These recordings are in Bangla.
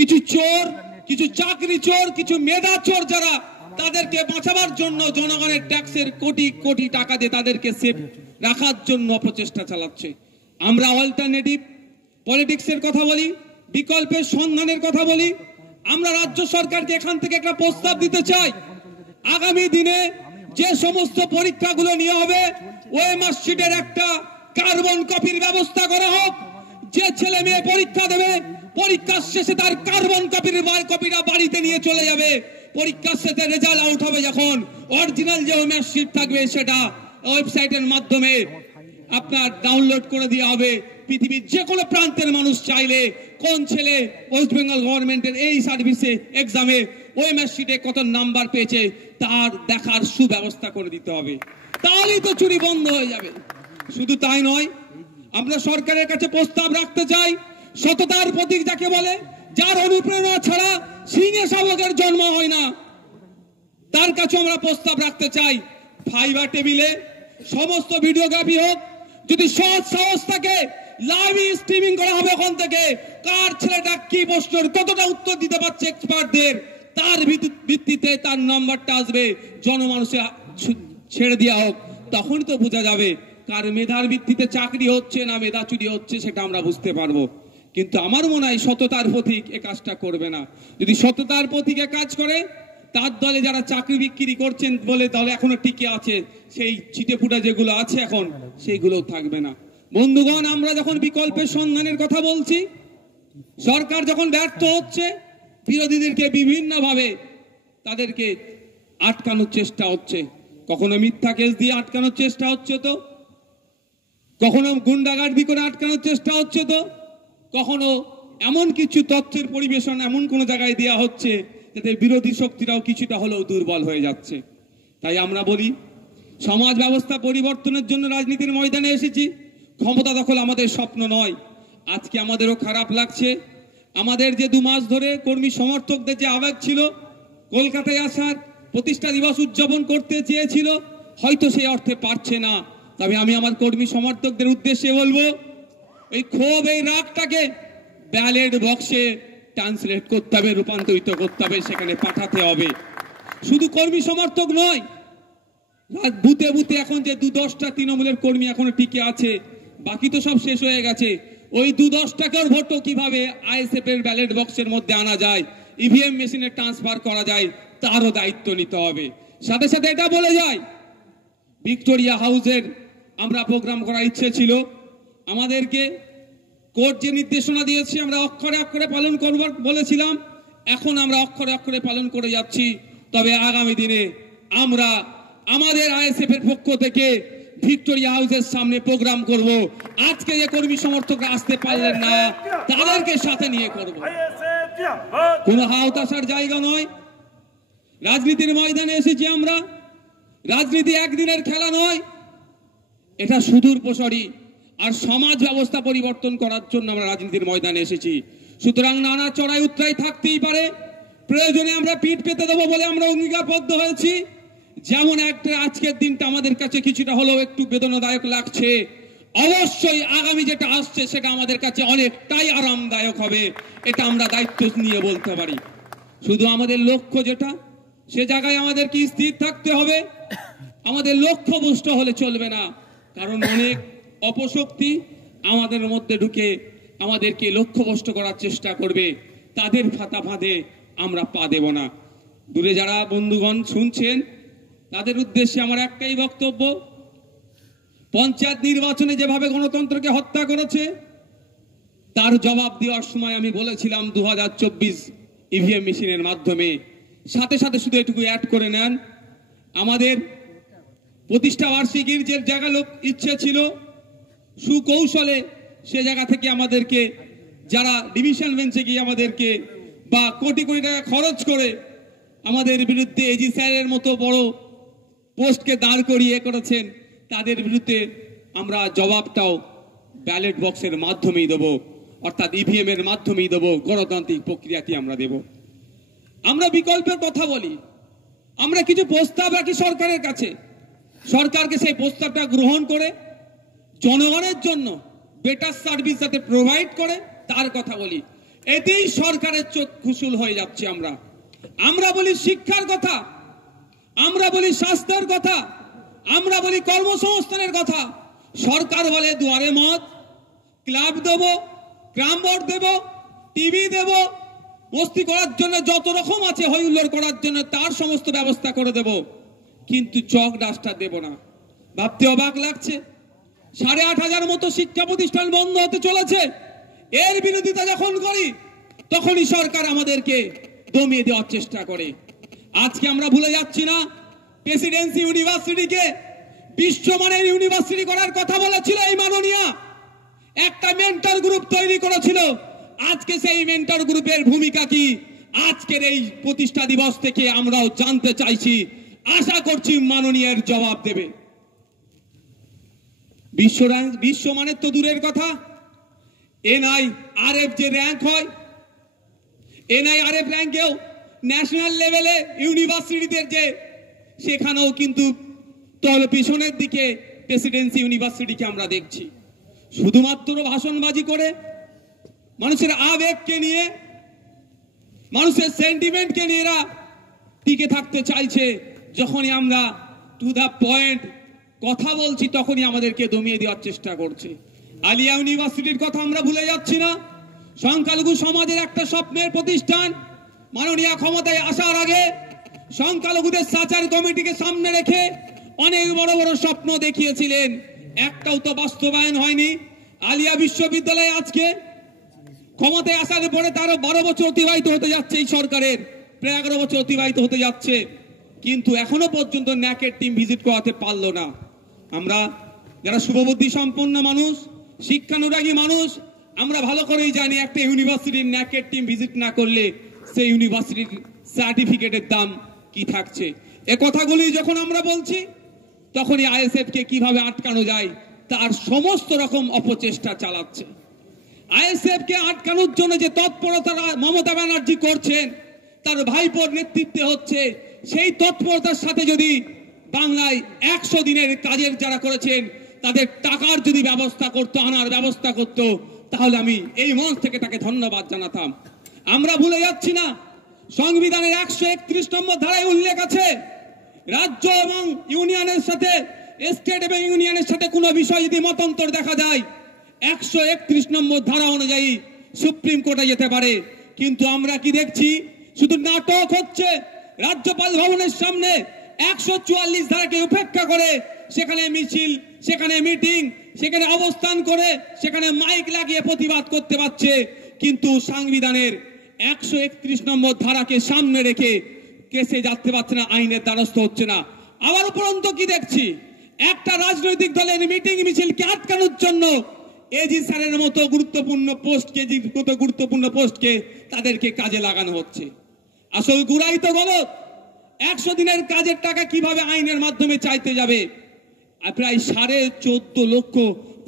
কিছু চোর, কিছু চাকরি চোর, কিছু মেধা চোর যারা তাদেরকে বাঁচাবার জন্য জনগণের ট্যাক্সের কোটি কোটি টাকা দিয়ে তাদেরকে সেফ রাখার জন্য অপচেষ্টা চালাচ্ছে। আমরা অল্টারনেটিভ পলিটিক্সের কথা বলি, বিকল্পের সন্ধানের কথা বলি। আমরা রাজ্য সরকারকে এখান থেকে একটা প্রস্তাব দিতে চাই, আগামী দিনে যে সমস্ত পরীক্ষাগুলো নিয়ে হবে ওএমআর শিটের একটা কার্বন কপির ব্যবস্থা করা হোক। যে ছেলে মেয়ে পরীক্ষা দেবে পরীক্ষার শেষে তার কার্বন কপিটা বাড়িতে নিয়ে চলে যাবে। পরীক্ষার শেষে রেজাল্ট আউট হবে যখন অরিজিনাল যে ওএমআর শিট থাকবে সেটা ওয়েবসাইটের মাধ্যমে আপনার ডাউনলোড করে দেওয়া হবে। পৃথিবীর যে কোনো প্রান্তের মানুষ চাইলে কোন ছেলে ওয়েস্ট বেঙ্গল গভর্নমেন্টের এই সার্ভিসে এক্সামে ওএমআর শিটে কত নাম্বার পেয়েছে তার দেখার সুব্যবস্থা করে দিতে হবে, তাহলেই তো চুরি বন্ধ হয়ে যাবে। শুধু তাই নয়, আমরা সরকারের কাছে প্রস্তাব রাখতে চাই, সততার প্রতীক যাকে বলে, যার অনুপ্রেরণা ছাড়া সিংহে শাবকের জন্ম হয় না, তার কাছে আমরা প্রস্তাব রাখতে চাই ফাইবার টেবিলে সমস্ত ভিডিওগ্রাফি হোক। যদি সৎ সাহস থাকে লাইভ স্ট্রিমিং করা হবে ওখান থেকে, কার ছেলেটা কি প্রশ্নের কতটা উত্তর দিতে পারছে এক্সপার্টদের, তার ভিত্তিতে তার নাম্বারটা আসবে, জনমানুষে ছেড়ে দেওয়া হোক। তখনই তো বোঝা যাবে কার মেধার ভিত্তিতে চাকরি হচ্ছে না মেধা চুরি হচ্ছে, সেটা আমরা বুঝতে পারবো। কিন্তু আমার মনে হয় সততার প্রতীক এ কাজটা করবে না। যদি সততার প্রতীকে কাজ করে, তার দলে যারা চাকরি বিক্রি করছেন বলে দলে এখনো টিকে আছে, সেই ছিটেফুটা যেগুলো আছে এখন সেইগুলো থাকবে না। বন্ধুগণ, আমরা যখন বিকল্পের সন্ধানের কথা বলছি, সরকার যখন ব্যর্থ হচ্ছে, বিরোধীদেরকে বিভিন্ন ভাবে তাদেরকে আটকানোর চেষ্টা হচ্ছে। কখনো মিথ্যা কেস দিয়ে আটকানোর চেষ্টা হচ্ছে, তো কখনো গুন্ডাগার্দি করে আটকানোর চেষ্টা হচ্ছে, তো কখনো এমন কিছু তথ্যের পরিবেশন এমন কোন জায়গায় দেওয়া হচ্ছে যাতে বিরোধী শক্তিরাও কিছুটা হলেও দুর্বল হয়ে যাচ্ছে। তাই আমরা বলি, সমাজ ব্যবস্থা পরিবর্তনের জন্য রাজনীতির ময়দানে এসেছি। ক্ষমতা দখল আমাদের স্বপ্ন নয়। আজকে আমাদেরও খারাপ লাগছে, আমাদের যে 2 মাস ধরে কর্মী সমর্থকদের যে আবেগ ছিল, কলকাতায় আসার প্রতিষ্ঠা দিবস উদযাপন করতে চেয়েছিল, হয়তো সেই অর্থে পারছে না। তবে আমি আমার কর্মী সমর্থকদের উদ্দেশ্যে বলবো, এই ক্ষোভ, এই রাগটাকে ব্যালট বক্সে ট্রান্সলেট করতে হবে, রূপান্তরিত করতে হবে, সেখানে পাঠাতে হবে। শুধু কর্মী সমর্থক নয়, বুথে বুথে এখন যে 2-10টা তৃণমূলের কর্মী এখনো টিকে আছে, বাকি তো সব শেষ হয়ে গেছে। ওই 2-10 টাকার ভোটও কিভাবে আইএসএফ এর ব্যালট বক্সের মধ্যে আনা যায়, ইভিএম মেশিনে ট্রান্সফার করা যায়, তারও দায়িত্ব নিতে হবে। সাথে সাথে এটা বলে যায়, ভিক্টোরিয়া হাউসের আমরা প্রোগ্রাম করার ইচ্ছে ছিল, আমাদেরকে কোর্ট যে নির্দেশনা দিয়েছে আমরা অক্ষরে অক্ষরে পালন করবার বলেছিলাম, এখন আমরা অক্ষরে অক্ষরে পালন করে যাচ্ছি। তবে আগামী দিনে আমরা আমাদের আইএসএফ এর পক্ষ থেকে ভিক্টোরিয়া হাউসের সামনে প্রোগ্রাম করব। আজকে যে কর্মী সমর্থকরা আসতে পারলেন না, তাদেরকে সাথে নিয়ে করব। কোনো হাওতাশার জায়গা নয়, রাজনীতির ময়দানে এসেছি আমরা। রাজনীতি একদিনের খেলা নয়, এটা সুদূর প্রসারী। আর সমাজ ব্যবস্থা পরিবর্তন করার জন্য আমরা রাজনীতির ময়দানে এসেছি। সুতরাং নানা চড়াই উতরাই থাকতেই পারে, প্রয়োজনে আমরা পিঠ পেতে দেবো বলে আমরা অঙ্গীকারবদ্ধ হয়েছি। যেমন একটা আজকের দিনটা আমাদের কাছে কিছুটা হলেও একটু বেদনাদায়ক লাগছে, অবশ্যই আগামী যেটা আসছে সেটা আমাদের কাছে অনেকটাই আরামদায়ক হবে, এটা আমরা দায়িত্ব নিয়ে বলতে পারি। শুধু আমাদের লক্ষ্য যেটা, সে জায়গায় আমাদেরকে স্থির থাকতে হবে। আমাদের লক্ষ্য ভ্রষ্ট হলে চলবে না, কারণ অনেক অপশক্তি আমাদের মধ্যে ঢুকে আমাদেরকে লক্ষ্যভ্রষ্ট করার চেষ্টা করবে। তাদের ফাঁদে আমরা পা দেব না। দূরে যারা বন্ধুগণ শুনছেন, তাদের উদ্দেশ্যে আমার একটাই বক্তব্য, পঞ্চায়েত নির্বাচনে যেভাবে গণতন্ত্রকে হত্যা করেছে, তার জবাব দেওয়ার সময় আমি বলেছিলাম 2024 ইভিএম মেশিনের মাধ্যমে। সাথে সাথে শুধু এটুকু অ্যাড করে নেন, আমাদের প্রতিষ্ঠা বার্ষিকীর যে জায়গা ইচ্ছে ছিল, সুকৌশলে সে জায়গা থেকে আমাদেরকে যারা ডিভিশন বেঞ্চে গিয়ে আমাদেরকে বা কোটি কোটি টাকা খরচ করে আমাদের বিরুদ্ধে এজি স্যারের মতো বড় পোস্টকে দাঁড় করিয়ে করেছেন, তাদের বিরুদ্ধে আমরা জবাবটাও ব্যালট বক্সের মাধ্যমেই দেব, অর্থাৎ ইভিএম এর মাধ্যমেই দেব, গণতান্ত্রিক প্রক্রিয়াটি আমরা দেব। আমরা বিকল্পের কথা বলি, আমরা কিছু প্রস্তাব রাখি সরকারের কাছে, সরকারকে সেই প্রস্তাবটা গ্রহণ করে জনগণের জন্য বেটার সার্ভিস যাতে প্রোভাইড করে তার কথা বলি। এতেই সরকারের চোখ খুশুল হয়ে যাচ্ছে। আমরা বলি শিক্ষার কথা, আমরা বলি স্বাস্থ্যের কথা, আমরা বলি কর্মসংস্থানের কথা, সরকার বলে দুয়ারে মত, ক্লাব দেব, গ্রাম বোর্ড দেব, টিভি দেব, মস্তি করার জন্য যত রকম আছে হইহুল্লোড় করার জন্য তার সমস্ত ব্যবস্থা করে দেব, কিন্তু চক ডাস্টার দেব না। ভাবতে অবাক লাগছে, 8,500 মতো শিক্ষা প্রতিষ্ঠান বন্ধ হতে চলেছে। এর বিরোধিতা যখন করি তখনই সরকার আমাদেরকে দমিয়ে দেওয়ার চেষ্টা করে। আজকে আমরা ভুলে যাচ্ছি না, প্রেসিডেন্সি ইউনিভার্সিটিকে বিশ্বমানের ইউনিভার্সিটি করার কথা বলেছিল এই মাননীয়া, একটা মেন্টর গ্রুপ তৈরি করেছিল। আজকে সেই মেন্টর গ্রুপের ভূমিকা কি আজকের এই প্রতিষ্ঠা দিবস থেকে আমরাও জানতে চাইছি। আশা করছি মাননীয়ের জবাব দেবে। বিশ্বমানের তো দূরের কথা, NIRF যে র্যাঙ্ক হয়, NIRF র্যাঙ্কেও ন্যাশনাল লেভেলে ইউনিভার্সিটিদের যে সেখানেও কিন্তু তল পিছনের দিকে প্রেসিডেন্সি ইউনিভার্সিটিকে আমরা দেখছি। শুধুমাত্র ভাষণবাজি করে, মানুষের আবেগকে নিয়ে, মানুষের সেন্টিমেন্টকে নিয়ে এরা টিকে থাকতে চাইছে। যখনই আমরা টু দা পয়েন্ট কথা বলছি তখনই আমাদেরকে দমিয়ে দেওয়ার চেষ্টা করছে। আলিয়া ইউনিভার্সিটির কথা আমরা ভুলে যাচ্ছি না। সংখ্যালঘু সমাজের একটা স্বপ্নের প্রতিষ্ঠান, মাননীয় ক্ষমতায় আসার আগে সংখ্যালঘুদের সাচার কমিটিকে সামনে রেখে অনেক বড় বড় স্বপ্ন দেখিয়েছিলেন, একটাও তো বাস্তবায়ন হয়নি। আলিয়া বিশ্ববিদ্যালয়ে আজকে ক্ষমতায় আসার পরে তারও 12 বছর অতিবাহিত হতে যাচ্ছে, এই সরকারের প্রায় 11 বছর অতিবাহিত হতে যাচ্ছে, কিন্তু এখনো পর্যন্ত ন্যাকের টিম ভিজিট করাতে পারলো না। আমরা যারা শুভবুদ্ধি সম্পন্ন মানুষ, শিক্ষানুরাগী মানুষ, আমরা ভালো করেই জানি একটা ইউনিভার্সিটির ন্যাকের টিম ভিজিট না করলে সেই ইউনিভার্সিটির সার্টিফিকেটের দাম কি থাকছে। এ কথাগুলি যখন আমরা বলছি তখনই ISF কে কিভাবে আটকানো যায় তার সমস্ত রকম অপচেষ্টা চালাচ্ছে। ISF কে আটকানোর জন্য যে তৎপরতা মমতা ব্যানার্জি করছেন, তার ভাইপোর নেতৃত্বে হচ্ছে, সেই তৎপরতার সাথে যদি বাংলায় 100 দিনের কাজের যারা করেছেন তাদের টাকার যদি ব্যবস্থা করতো, আনার ব্যবস্থা করতো, তাহলে আমি এই মঞ্চ থেকে তাকে ধন্যবাদ জানাতাম। আমরা ভুলে যাচ্ছি না, সংবিধানের 131 নম্বর ধারায় উল্লেখ আছে, রাজ্য এবং ইউনিয়নের সাথে, স্টেট এবং ইউনিয়নের সাথে কোনো বিষয় যদি মতান্তর দেখা যায় 131 নম্বর ধারা অনুযায়ী সুপ্রিম কোর্টে যেতে পারে। কিন্তু আমরা কি দেখছি, শুধু নাটক হচ্ছে। রাজ্যপাল ভবনের সামনে 144 ধারাকে উপেক্ষা করে সেখানে মিছিল, সেখানে মিটিং, সেখানে অবস্থান করে, সেখানে মাইক লাগিয়ে প্রতিবাদ করতে পারছে, কিন্তু সংবিধানের 131 নম্বর ধারাকে সামনে রেখে কেসে যাতে পারছে না, আইনের দ্বারস্থ হচ্ছে না। আবার উপরন্ত কি দেখছি, একটা রাজনৈতিক দলের মিটিং মিছিলকে আটকানোর জন্য এজি স্যারের মতো গুরুত্বপূর্ণ পোস্টকে তাদেরকে কাজে লাগানো হচ্ছে। আসল গুড়াই তো গলত। 100 দিনের কাজের টাকা কিভাবে আইনের মাধ্যমে চাইতে যাবে? প্রায় 14.5 লক্ষ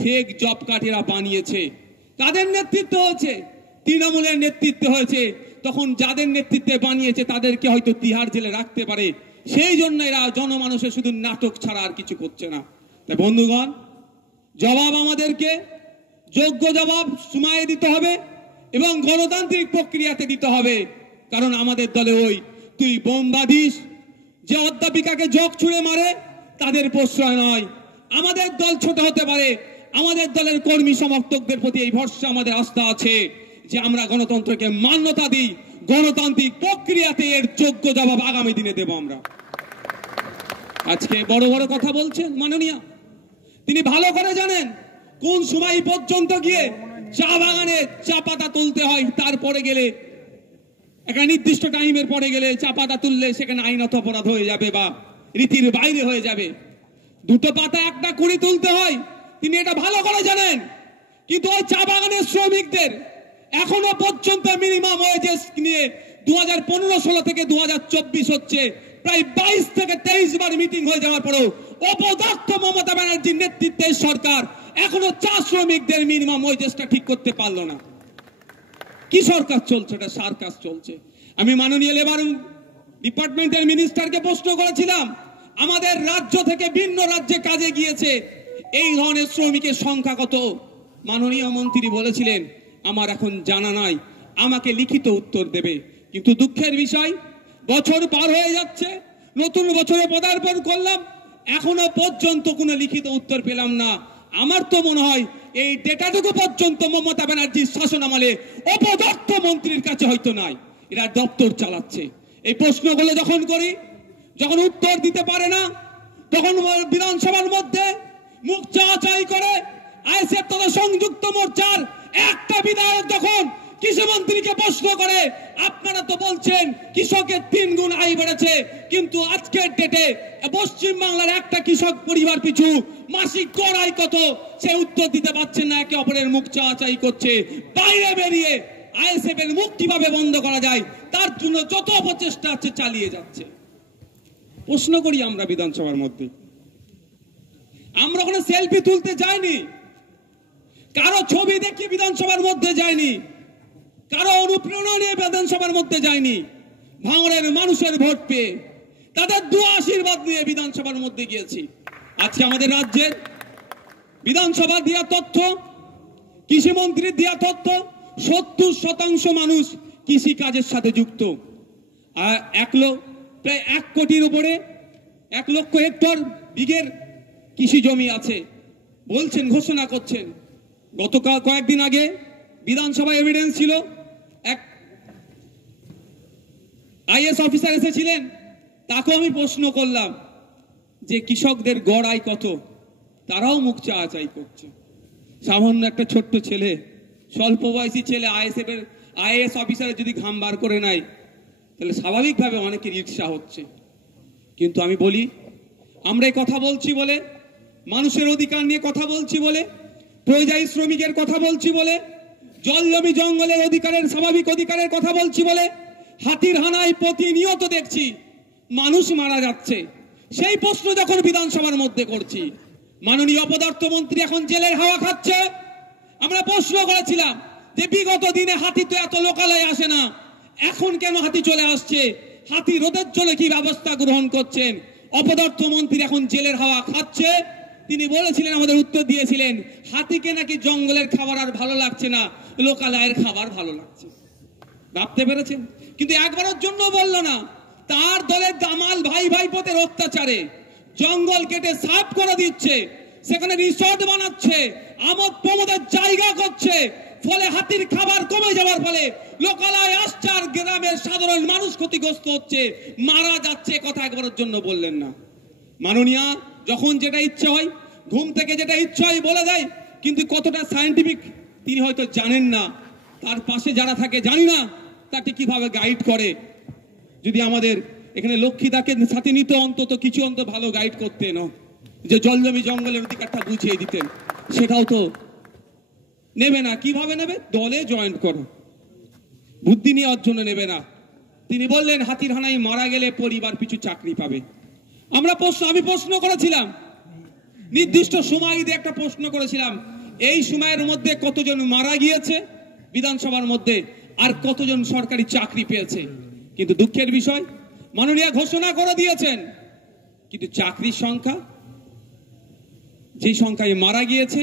ফেক জব কার্ড এরা বানিয়েছে। কাদের নেতৃত্ব হয়েছে? তৃণমূলের নেতৃত্বে হয়েছে। তখন যাদের নেতৃত্বে বানিয়েছে তাদেরকে হয়তো তিহার জেলে রাখতে পারে, সেই জন্য এরা জনমানুষের শুধু নাটক ছাড়া আর কিছু করছে না। তাই বন্ধুগণ, জবাব আমাদেরকে যোগ্য জবাব সময়ে দিতে হবে এবং গণতান্ত্রিক প্রক্রিয়াতে দিতে হবে। কারণ আমাদের দলে ওই তুই বোম বাঁধিস, যে অধ্যাপিকাকে জগ ছুঁড়ে মারে, তাদের প্রশ্রয় নয়। আমাদের দল ছোট হতে পারে, আমাদের দলের কর্মী সমর্থকদের প্রতি এই ভরসা, আমাদের আস্থা আছে যে আমরা গণতন্ত্রকে মান্যতা দিই, গণতান্ত্রিক প্রক্রিয়াতে এর যোগ্য জবাব আগামী দিনে দেব আমরা। আজকে বড় বড় কথা বলছেন মাননীয়, তিনি ভালো করে জানেন কোন সময় পর্যন্ত গিয়ে চা বাগানে চা পাতা তুলতে হয়, তারপরে গেলে একটা নির্দিষ্ট টাইমের পরে গেলে চা পাতা তুললে সেখানে আইনত অপরাধ হয়ে যাবে বা রীতির বাইরে হয়ে যাবে। 2টো পাতা একটা কুড়ি তুলতে হয়, তিনি এটা ভালো করে জানেন। কিন্তু ওই চা বাগানের শ্রমিকদের এখনো পর্যন্ত মিনিমাম ওয়েজেস নিয়ে 2015-16 থেকে 2024 হচ্ছে, প্রায় 22 থেকে 23 বার মিটিং হয়ে যাওয়ার পরেও অপদস্থ মমতা ব্যানার্জির নেতৃত্বে সরকার এখনো চা শ্রমিকদের মিনিমাম ওয়েজেসটা ঠিক করতে পারলো না। কি সরকার চলছে? এটা সার্কাস চলছে। আমি মাননীয় লেবার ডিপার্টমেন্টের মিনিস্টারকে প্রশ্ন করেছিলাম, আমাদের রাজ্য থেকে ভিন্ন রাজ্যে কাজে গিয়েছে এই ধরনের শ্রমিকের সংখ্যা কত? মাননীয় মন্ত্রী বলেছিলেন, আমার এখন জানা নাই, আমাকে লিখিত উত্তর দেবে। কিন্তু দুঃখের বিষয়, বছর পার হয়ে যাচ্ছে, নতুন বছরে পদার্পণ করলাম, এখনো পর্যন্ত কোনো লিখিত উত্তর পেলাম না। আমার তো মনে হয় এই ডেটাটুকু পর্যন্ত মমতা ব্যানার্জির শাসন আমলে অপদস্থ মন্ত্রীর কাছে হয়তো নাই, এরা দপ্তর চালাচ্ছে। এই প্রশ্নগুলো যখন করি, যখন উত্তর দিতে পারে না, তখন বিধানসভার মধ্যে মুখ চাওয়াচাই করে আইএসএফ তথা সংযুক্ত মোর্চার একটা বিধায়ক যখন কৃষিমন্ত্রীকে প্রশ্ন করে, আপনারা তো বলছেন কৃষকের 3 গুণ আয় বেড়েছে, কিন্তু আজকের ডেটে পশ্চিম বাংলার একটা কৃষক পরিবার পিছু মাসিক গড় আয় কত, সে উত্তর দিতে পারছেন না, একে অপরের মুখ চাওয়াচাই করছে। বাইরে বেরিয়ে আইএসএফ এর মুখ কিভাবে বন্ধ করা যায় তার জন্য যত অপচেষ্টা আছে চালিয়ে যাচ্ছে। প্রশ্ন করি আমরা বিধানসভার মধ্যে, আমরা কোনো সেলফি তুলতে যাইনি, কারো ছবি দেখিয়ে বিধানসভার মধ্যে যায়নি, কারো অনুপ্রেরণা নিয়ে বিধানসভার মধ্যে যায়নি। ভাঙড়ের মানুষের ভোট পেয়ে, তাদের দোয়া আশীর্বাদ নিয়ে বিধানসভার মধ্যে গিয়েছি। আজকে আমাদের রাজ্যের বিধানসভা দেওয়া তথ্য, কৃষিমন্ত্রীর দেওয়া তথ্য, 70% মানুষ কৃষি কাজের সাথে যুক্ত। আর প্রায় 1 কোটির উপরে 1 লক্ষ হেক্টর বিঘের কৃষি জমি আছে বলছেন, ঘোষণা করছেন। গতকাল কয়েকদিন আগে বিধানসভা এভিডেন্স ছিল, এক আইএস অফিসার এসেছিলেন, তাকেও আমি প্রশ্ন করলাম যে কৃষকদের গড় আয় কত, তারাও মুখ চাওয়াচাই করছে। সামান্য একটা ছোট্ট ছেলে, স্বল্প বয়সী ছেলে আইএস অফিসারের যদি ঘাম বার করে নাই, তাহলে স্বাভাবিকভাবে অনেকের ঈর্ষা হচ্ছে। কিন্তু আমি বলি, আমরা এই কথা বলছি বলে, মানুষের অধিকার নিয়ে কথা বলছি বলে, পরিযায়ী শ্রমিকের কথা বলছি বলে, জল জমি জঙ্গলের অধিকারের, স্বাভাবিক অধিকারের কথা বলছি বলে, হাতির হানায় প্রতিনিয়ত দেখছি মানুষ মারা যাচ্ছে। সেই প্রশ্ন যখন বিধানসভার মধ্যে করছি, মাননীয় অপদার্থ মন্ত্রী এখন জেলের হাওয়া খাচ্ছে। আমরা প্রশ্ন করেছিলাম যে বিগত দিনে হাতি তো এত লোকালয়ে আসে না, এখন কেন হাতি চলে আসছে, হাতি রোধের জন্য কি ব্যবস্থা গ্রহণ করছেন? অপদার্থ মন্ত্রী এখন জেলের হাওয়া খাচ্ছে। তিনি বলেছিলেন, আমাদের উত্তর দিয়েছিলেন, হাতিকে নাকি জঙ্গলের খাবার আর ভালো লাগছে না, লোকালয়ের খাবার ভালো লাগছে। ভাবতে পেরেছেন? কিন্তু একবারের জন্য বলল না, তার দলের দামাল ভাই ভাইপোদের অত্যাচারে জঙ্গল কেটে সাফ করে দিচ্ছে, সেখানে রিসোর্ট বানাচ্ছে, আমোদ প্রমোদের জায়গা করছে, ফলে হাতির খাবার কমে যাওয়ার ফলে লোকালয় আসছে আর গ্রামের সাধারণ মানুষ ক্ষতিগ্রস্ত হচ্ছে, মারা যাচ্ছে। কথা একবারের জন্য বললেন না। মাননীয়া যখন যেটা ইচ্ছে হয়, ঘুম থেকে যেটা ইচ্ছে হয় বলে দেয়, কিন্তু কতটা সায়েন্টিফিক তিনি হয়তো জানেন না, তার পাশে যারা থাকে জানি না তাকে কিভাবে গাইড করে। যদি আমাদের এখানে লক্ষ্মীদাকে সাথে নিত, অন্তত কিছু ভালো গাইড করতেন, যে জল জমি জঙ্গলের অধিকারটা বুঝিয়ে দিতেন, সেটাও তো নেবে না। কিভাবে নেবে? দলে জয়েন করো, বুদ্ধি নেওয়ার জন্য নেবে না। তিনি বললেন হাতির হানায় মারা গেলে পরিবার পিছু চাকরি পাবে। আমি প্রশ্ন করেছিলাম, নির্দিষ্ট সময় দিয়ে একটা প্রশ্ন করেছিলাম, এই সময়ের মধ্যে কতজন মারা গিয়েছে বিধানসভার মধ্যে, আর কতজন সরকারি চাকরি পেয়েছে। কিন্তু দুঃখের বিষয়, মাননীয় ঘোষণা করে দিয়েছেন, কিন্তু চাকরির সংখ্যা, যেই সংখ্যায় মারা গিয়েছে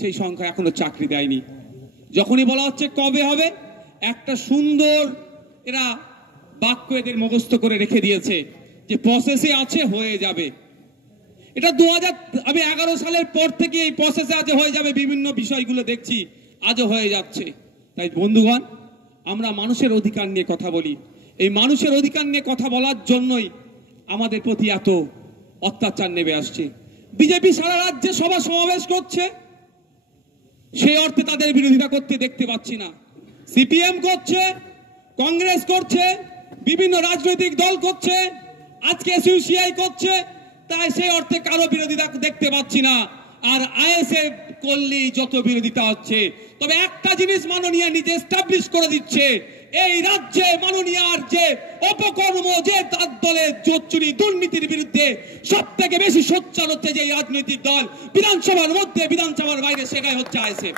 সেই সংখ্যা এখনো চাকরি দেয়নি। যখনই বলা হচ্ছে কবে হবে, একটা সুন্দর এরা বাক্য এদের মুখস্থ করে রেখে দিয়েছে যে প্রসেসে আছে, হয়ে যাবে। এটা 2011 সালের পর থেকে এই প্রসেসে আজ হয়ে যাবে, বিভিন্ন বিষয়গুলো দেখছি আজও হয়ে যাচ্ছে। তাই বন্ধুগণ, আমরা মানুষের অধিকার নিয়ে কথা বলি, এই মানুষের অধিকার নিয়ে কথা বলার জন্যই আমাদের প্রতি এত অত্যাচার নেমে আসছে। বিজেপি সারা রাজ্যে সভা সমাবেশ করছে, সেই অর্থে তাদের বিরোধিতা করতে দেখতে পাচ্ছি না। সিপিএম করছে, কংগ্রেস করছে, বিভিন্ন রাজনৈতিক দল করছে, আজকে এসইউসিআই করছে, তাই সেই অর্থে কারো বিরোধিতা দেখতে পাচ্ছি না। আর আইএসএফ করলেই যত বিরোধিতা হচ্ছে। তবে একটা জিনিস মাননীয় নিজে এস্টাবলিশ করে দিচ্ছে, এই রাজ্যে মাননীয়ার যে অপকর্ম, যে তার দলের জোচ্চুরি দুর্নীতির বিরুদ্ধে সব থেকে বেশি সোচ্চার হচ্ছে যে রাজনৈতিক দল, বিধানসভার মধ্যে বিধানসভার বাইরে, সেটাই হচ্ছে আইএসএফ।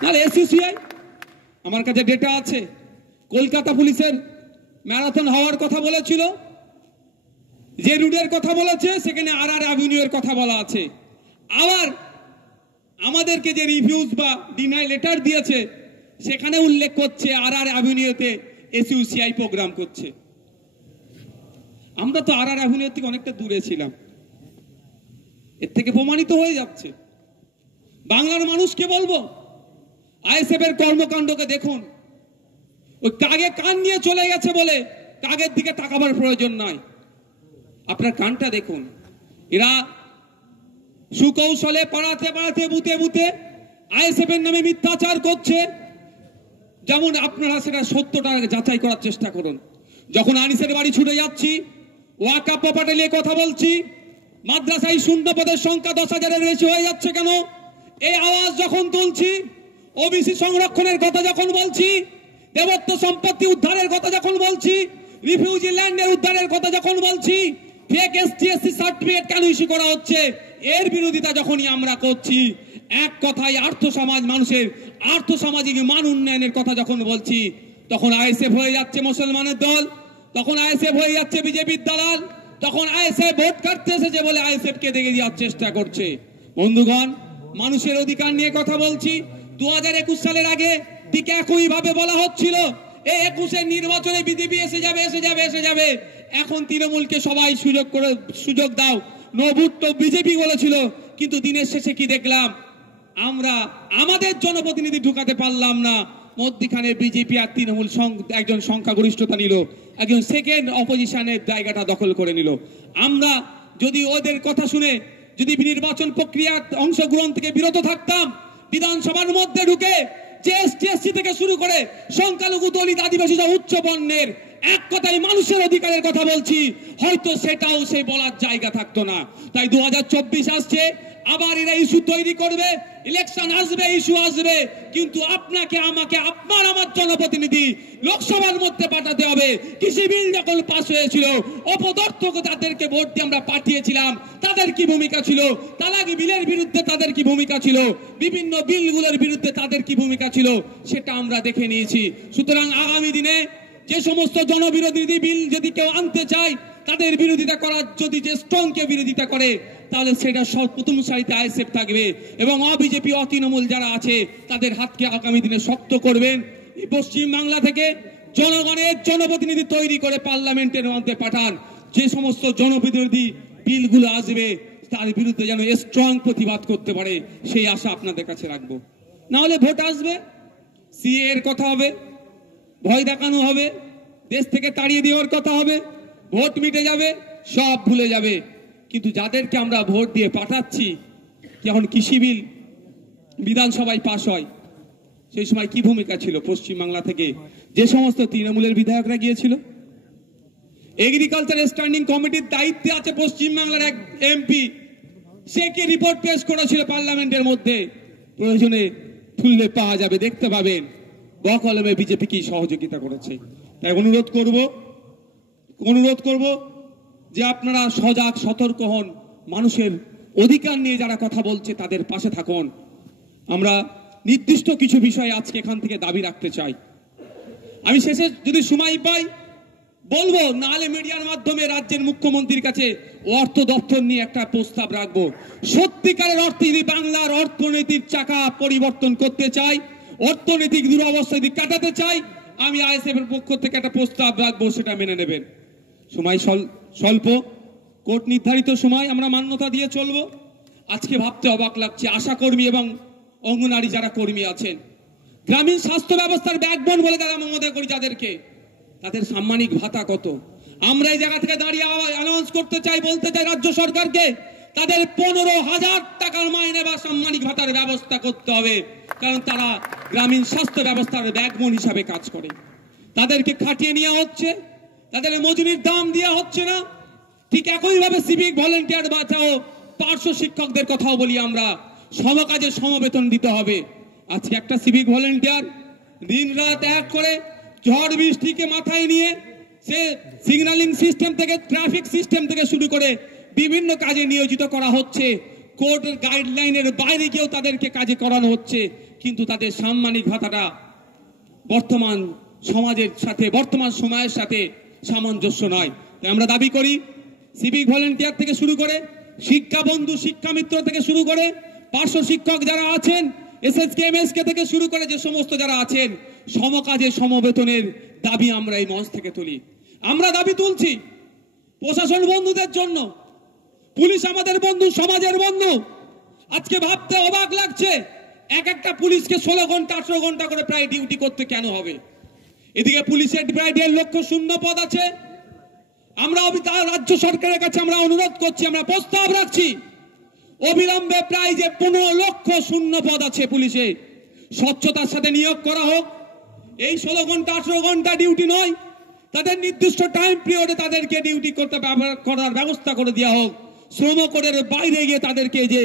নাহলে এসইউসিআই, আমার কাছে ডেটা আছে, কলকাতা পুলিশের ম্যারাথন হওয়ার কথা বলেছিল, যে রুটের কথা বলেছে সেখানে আর অ্যাভিনিউর কথা বলা আছে। আবার আমাদেরকে যে রিভিউজ বা ডিনাই লেটার দিয়েছে সেখানে উল্লেখ করছে আর অ্যাভিনিউতে এসইউসিআই প্রোগ্রাম করছে। আমরা তো আর অ্যাভিনিউ থেকে অনেকটা দূরে ছিলাম, এর থেকে প্রমাণিত হয়ে যাচ্ছে। বাংলার মানুষকে বলবো, আইএসএফ এর কর্মকাণ্ডকে দেখুন। ওই কাগে কান নিয়ে চলে গেছে বলে কাগের দিকে তাকাবার প্রয়োজন নাই। আপনার কানটা দেখুন। এরা সুকৌশলে পাড়াতে পাড়াতে বুতে বুতে আইএসএফ এর নামে মিথ্যাচার করছে। যেমন আপনারা সেটা সত্যটা যাচাই করার চেষ্টা করুন। যখন আনিসের বাড়ি ছুটে যাচ্ছি, ওয়াকাফ প্রপার্টি নিয়ে কথা বলছি, মাদ্রাসায় শূন্য পদের সংখ্যা 10,000-এর বেশি হয়ে যাচ্ছে কেন, এই আওয়াজ যখন তুলছি, ওবিসি সংরক্ষণের কথা যখন বলছি, দেবত্ব সম্পত্তি উদ্ধারের কথা যখন বলছি, রিফিউজি ল্যান্ডের উদ্ধারের কথা যখন বলছি, ফেক এসটি/এসসি সার্টিফিকেট কেন ইস্যু করা হচ্ছে, এর বিরোধিতা যখনই আমরা করছি, এক কথায় আর্থ সমাজ মানুষের আর্থ সামাজিক মান উন্নয়নের কথা যখন বলছি, তখন আইএসএফ হয়ে যাচ্ছে মুসলমানের দল, তখন আইএসএফ হয়ে যাচ্ছে বিজেপির দালাল, তখন আইএসএফ ভোট কাটতে এসেছে বলে আইএসএফ কে দেখে দেওয়ার চেষ্টা করছে। বন্ধুগণ, মানুষের অধিকার নিয়ে কথা বলছি। 2021 সালের আগে ঠিক একই ভাবে বলা হচ্ছিল এই 21-এর নির্বাচনে বিজেপি এসে যাবে। এখন তৃণমূলকে সবাই সুযোগ দাও, নো ভোট তো বিজেপি বলেছিল। কিন্তু দিনের শেষে কি দেখলাম, আমরা আমাদের জনপ্রতিনিধি ঢুকাতে পারলাম না, মধ্যখানে বিজেপি আর তৃণমূল একজন সংখ্যাগরিষ্ঠতা নিল, একজন সেকেন্ড অপোজিশনের জায়গাটা দখল করে নিল। আমরা যদি ওদের কথা শুনে যদি নির্বাচন প্রক্রিয়া অংশগ্রহণ থেকে বিরত থাকতাম, বিধানসভার মধ্যে ঢুকে যে এসটি/এসসি থেকে শুরু করে সংখ্যালঘু, দলিত, আদিবাসী উচ্চ বর্ণের এক কথায় মানুষের অধিকারের কথা বলছি, হয়তো সেটাও সে বলার জায়গা থাকতো না। তাই 2024 আসছে, আবার এরা ইস্যু তৈরি করবে, ইলেকশন আসবে, ইস্যু আসবে, কিন্তু আপনাকে আমাকে আপনার আমার জনপ্রতিনিধি লোকসভার মধ্যে পাঠাতে হবে। কৃষি বিল যখন পাস হয়েছিল, অপদার্থকে তাদেরকে ভোট দিয়ে আমরা পাঠিয়েছিলাম, তাদের কি ভূমিকা ছিল, তালাক বিলের বিরুদ্ধে তাদের কি ভূমিকা ছিল, বিভিন্ন বিলগুলোর বিরুদ্ধে তাদের কি ভূমিকা ছিল, সেটা আমরা দেখে নিয়েছি। সুতরাং আগামী দিনে যে সমস্ত জনবিরোধী বিল যদি কেউ আনতে চায়, তাদের বিরোধিতা করার যদি যে স্ট্রং কে বিরোধিতা করে, তাহলে সেটা প্রথম সারিতে আইএসএফ থাকবে এবং অবিজেপি অতৃণমূল যারা আছে তাদের হাতকে আগামী দিনে শক্ত করবেন। পশ্চিম বাংলা থেকে জনগণের জনপ্রতিনিধি তৈরি করে পার্লামেন্টের মধ্যে পাঠান, যে সমস্ত জনবিরোধী বিলগুলো আসবে তার বিরুদ্ধে যেন স্ট্রং প্রতিবাদ করতে পারে, সেই আশা আপনাদের কাছে রাখবো। না হলে ভোট আসবে, সিএ এর কথা হবে, ভয় দেখানো হবে, দেশ থেকে তাড়িয়ে দেওয়ার কথা হবে, ভোট মিটে যাবে, সব ভুলে যাবে। কিন্তু যাদেরকে আমরা ভোট দিয়ে পাঠাচ্ছি, যখন কৃষি বিল বিধানসভায় পাশ হয়, সেই সময় কি ভূমিকা ছিল পশ্চিমবাংলা থেকে যে সমস্ত তৃণমূলের বিধায়করা গিয়েছিল? এগ্রিকালচার স্ট্যান্ডিং কমিটির দায়িত্বে আছে পশ্চিমবাংলার এক এমপি, সে কি রিপোর্ট পেশ করেছিল পার্লামেন্টের মধ্যে? প্রয়োজনে খুললে পাওয়া যাবে, দেখতে পাবেন বকলমে বিজেপি কি সহযোগিতা করেছে। তাই অনুরোধ করব যে আপনারা সজাগ সতর্ক হন, মানুষের অধিকার নিয়ে যারা কথা বলছে তাদের পাশে থাকুন। আমরা নির্দিষ্ট কিছু বিষয় আজকে এখান থেকে দাবি রাখতে চাই। আমি শেষে যদি সময় পাই বলবো, নাহলে মিডিয়ার মাধ্যমে রাজ্যের মুখ্যমন্ত্রীর কাছে অর্থ দপ্তর নিয়ে একটা প্রস্তাব রাখবো। সত্যিকারের অর্থে যদি বাংলার অর্থনৈতিক চাকা পরিবর্তন করতে চাই, অর্থনৈতিক দুরবস্থা যদি কাটাতে চাই, আমি আইএসএফ এর পক্ষ থেকে একটা প্রস্তাব রাখবো, সেটা মেনে নেবেন। সময় স্বল্প, কোর্ট নির্ধারিত সময় আমরা মান্যতা দিয়ে চলবো। আজকে ভাবতে অবাক লাগছে, আশাকর্মী এবং অঙ্গনারী যারা কর্মী আছেন, গ্রামীণ স্বাস্থ্য ব্যবস্থার ব্যাকবোন বলে তারা মনে করি যাদেরকে, তাদের সাম্মানিক ভাতা কত? আমরা এই জায়গা থেকে দাঁড়িয়ে অ্যানাউন্স করতে চাই, বলতে চাই রাজ্য সরকারকে, তাদের 15,000 টাকার মাইনে বা সাম্মানিক ভাতার ব্যবস্থা করতে হবে, কারণ তারা গ্রামীণ স্বাস্থ্য ব্যবস্থার ব্যাকবোন হিসাবে কাজ করে। তাদেরকে খাটিয়ে নেওয়া হচ্ছে, তাদের মজুরির দাম দেওয়া হচ্ছে না। ঠিক একইভাবে সিভিক ভলেন্টিয়ার বাঁচাও পার্শ্ব শিক্ষকদের কথাও বলি আমরা, সমকাজে সমবেতন দিতে হবে। আজকে একটা সিভিক ভলেন্টিয়ার দিন রাত এক করে ঝড় বৃষ্টিকে মাথায় নিয়ে সে সিগন্যালিং সিস্টেম থেকে, ট্রাফিক সিস্টেম থেকে শুরু করে বিভিন্ন কাজে নিয়োজিত করা হচ্ছে। কোর্টের গাইডলাইনের বাইরে গিয়েও তাদেরকে কাজে করানো হচ্ছে, কিন্তু তাদের সাম্মানিক ভাতাটা বর্তমান সমাজের সাথে, বর্তমান সময়ের সাথে সামঞ্জস্য নয়। তাই আমরা দাবি করি, সিভিক ভলেন্টিয়ার থেকে শুরু করে শিক্ষা বন্ধু, শিক্ষা মিত্র থেকে শুরু করে পার্শ্ব শিক্ষক যারা আছেন, এসএসকেএমএসকে থেকে শুরু করে যে সমস্ত যারা আছেন, সমকাজে সমবেতনের দাবি আমরা এই মঞ্চ থেকে তুলি। আমরা দাবি তুলছি প্রশাসন বন্ধুদের জন্য। পুলিশ আমাদের বন্ধু, সমাজের বন্ধু। আজকে ভাবতে অবাক লাগছে, এক একটা পুলিশকে 16 ঘন্টা 18 ঘন্টা করে প্রায় ডিউটি করতে কেন হবে? এদিকে পুলিশের প্রায় 1.5 লক্ষ শূন্য পদ আছে। আমরা রাজ্য সরকারের কাছে আমরা অনুরোধ করছি, আমরা প্রস্তাব রাখছি, অবিলম্বে প্রায় যে 15 লক্ষ শূন্য পদ আছে পুলিশে, স্বচ্ছতার সাথে নিয়োগ করা হোক। এই 16 ঘন্টা 18 ঘন্টা ডিউটি নয়, তাদের নির্দিষ্ট টাইম পিরিয়ডে তাদেরকে ডিউটি করতে করার ব্যবস্থা করে দেওয়া হোক। শ্রম কোডের বাইরে গিয়ে তাদেরকে যে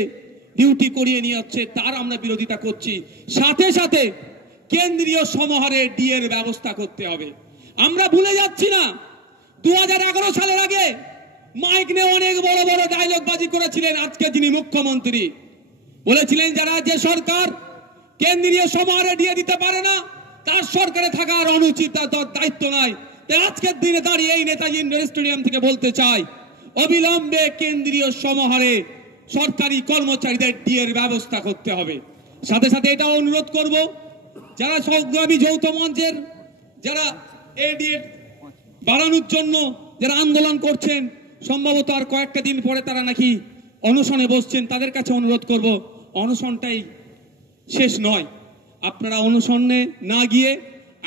ডিউটি করিয়ে নিয়ে যাচ্ছে তার আমরা বিরোধিতা করছি। সাথে সাথে কেন্দ্রীয় সমাহারে ডিএর ব্যবস্থা করতে হবে। আমরা ভুলে যাচ্ছি না, 2011 সালের আগে মাইক নিয়ে অনেক বড় বড় ডায়লগ বাজি করেছিলেন আজকে যিনি মুখ্যমন্ত্রী। বলেছিলেন যারা যে সরকার কেন্দ্রীয় সমাহারে ডিএ দিতে পারে না তার সরকারে থাকার অনুচিত, তার দায়িত্ব নাই। আজকের দিনে দাঁড়িয়ে এই নেতাজি স্টেডিয়াম থেকে বলতে চাই, অবিলম্বে কেন্দ্রীয় সমাহারে সরকারি কর্মচারীদের ডিএর ব্যবস্থা করতে হবে। সাথে সাথে এটাও অনুরোধ করব, যারা সংগ্রামী যৌথ মঞ্চের যারা এই ডিএ বাড়ানোর জন্য যারা আন্দোলন করছেন, সম্ভবত আর কয়েকটা দিন পরে তারা নাকি অনশনে বসছেন, তাদের কাছে অনুরোধ করব, অনশনটাই শেষ নয়। আপনারা অনশনে না গিয়ে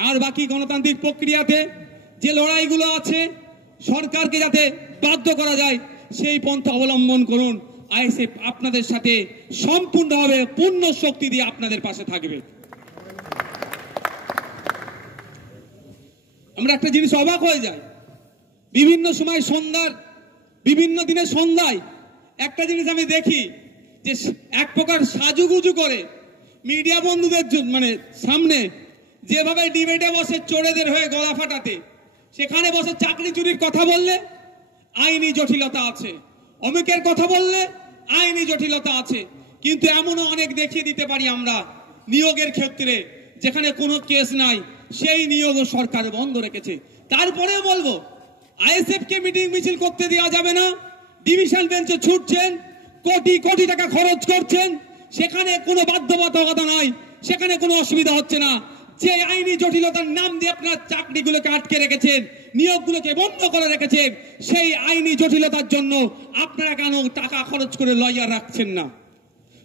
আর বাকি গণতান্ত্রিক প্রক্রিয়াতে যে লড়াইগুলো আছে সরকারকে যাতে বাধ্য করা যায় সেই পন্থা অবলম্বন করুন। আইএসএফ আপনাদের সাথে সম্পূর্ণভাবে পূর্ণ শক্তি দিয়ে আপনাদের পাশে থাকবে। আমরা একটা জিনিস অবাক হয়ে যাই, বিভিন্ন সময় সন্ধ্যার বিভিন্ন দিনের সন্ধ্যায় একটা জিনিস আমি দেখি যে এক প্রকার সাজুগুজু করে মিডিয়া বন্ধুদের মানে সামনে যেভাবে ডিবেটে বসে চোরেদের হয়ে গলা ফাটাতে, সেখানে বসে চাকরি চুরির কথা বললে আইনি জটিলতা আছে, অমিকের কথা বললে আইনি জটিলতা আছে। কিন্তু এমনও অনেক দেখিয়ে দিতে পারি আমরা নিয়োগের ক্ষেত্রে যেখানে কোনো কেস নাই, সেই নিয়োগও সরকার বন্ধ রেখেছে। তারপরেও বলবো আইএসএফ কে মিটিং মিছিল করতে দেওয়া যাবে না। ডিভিশন বেঞ্চে ছুটছেন, কোটি কোটি টাকা খরচ করছেন, সেখানে কোনো বাধ্যবাধকতা নাই, সেখানে কোনো অসুবিধা হচ্ছে না। যে আইনি জটিলতার নাম দিয়ে আপনারা চাকরিগুলোকে আটকে রেখেছেন, নিয়োগগুলোকে বন্ধ করে রেখেছেন, সেই আইনি জটিলতার জন্য আপনারা কেন টাকা খরচ করে লয়ার রাখছেন না?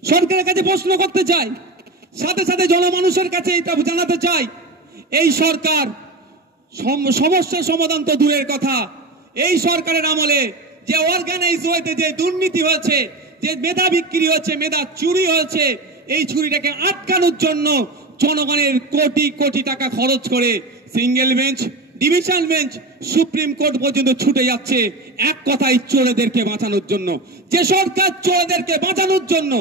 সরকারের কাছে প্রশ্ন করতে চাই, সাথে সাথে জনমানুষের কাছে এটা জানাতে চাই, এই সরকার সমস্যার সমাধান তো দূরের কথা, এই সরকারের আমলে যে অর্গানাইজ ওয়েতে যে দুর্নীতি হয়েছে, যে মেধা বিক্রি হয়েছে, মেধা চুরি হয়েছে, এই চুরিটাকে আটকানোর জন্য জনগণের কোটি কোটি টাকা খরচ করে single bench, division bench, supreme court পর্যন্ত ছুটে যাচ্ছে এক কথায় চোরেদেরকে বাঁচানোর জন্য। যে সরকার চোরেদেরকে বাঁচানোর জন্য,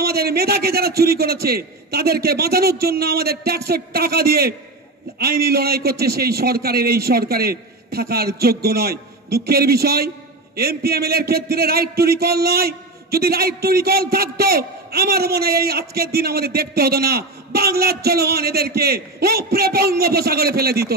আমাদের মেধাকে যারা চুরি করেছে তাদেরকে বাঁচানোর জন্য আমাদের ট্যাক্সের টাকা দিয়ে আইনি লড়াই করছে, সেই সরকারের এই সরকারে থাকার যোগ্য নয়। দুঃখের বিষয়, এমপি এমএলএ এর ক্ষেত্রে রাইট টু রিকল নয়। যদি রাইট টু রিকল থাকতো আমার মনে হয় এই আজকের দিন আমাদের দেখতে হতো না, বাংলার জনগণ এদেরকে উপরে বঙ্গোপসাগরে ফেলে দিত।